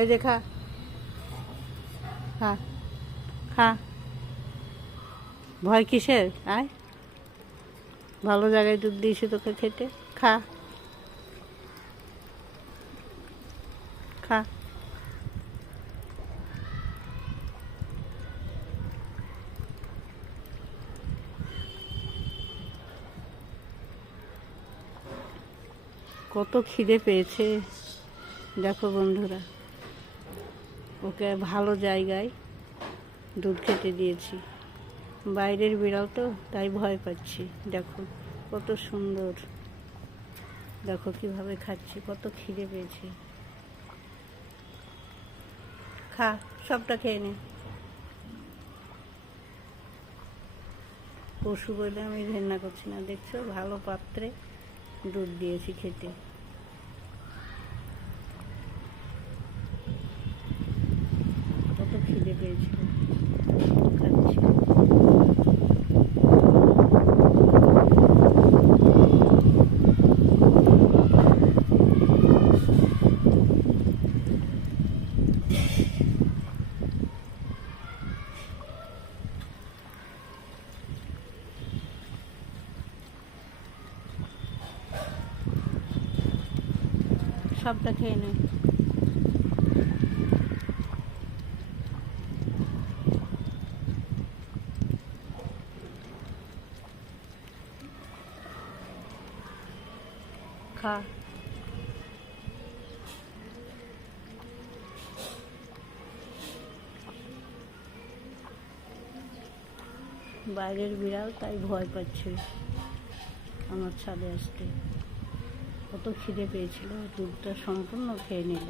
এই যে খা, খা, খা। ভয় কিসের? আয়, ভালো জায়গায় দুধ দিয়েছি তোকে খেতে। খা, খা। কত খিদে পেয়েছে দেখো বন্ধুরা, ওকে ভালো জায়গায় দুধ খেতে দিয়েছি। বাইরের বিড়াল তো, তাই ভয় পাচ্ছি। দেখো কত সুন্দর, দেখো কিভাবে খাচ্ছি, কত খিদে পেয়েছে। খা, সবটা খেয়ে নে। পশু বলে আমি ঘেন্না করছি না, দেখছো ভালো পাত্রে দুধ দিয়েছি খেতে। কত খিদে পেয়েছিল, খাচ্ছি। সবটা খেয়ে নে। খা। বাইরের বিড়াল, তাই ভয় পাচ্ছে আমার ছাদে আসতে। কত খিদে পেয়েছিল, দুধটা সম্পূর্ণ খেয়ে নিল।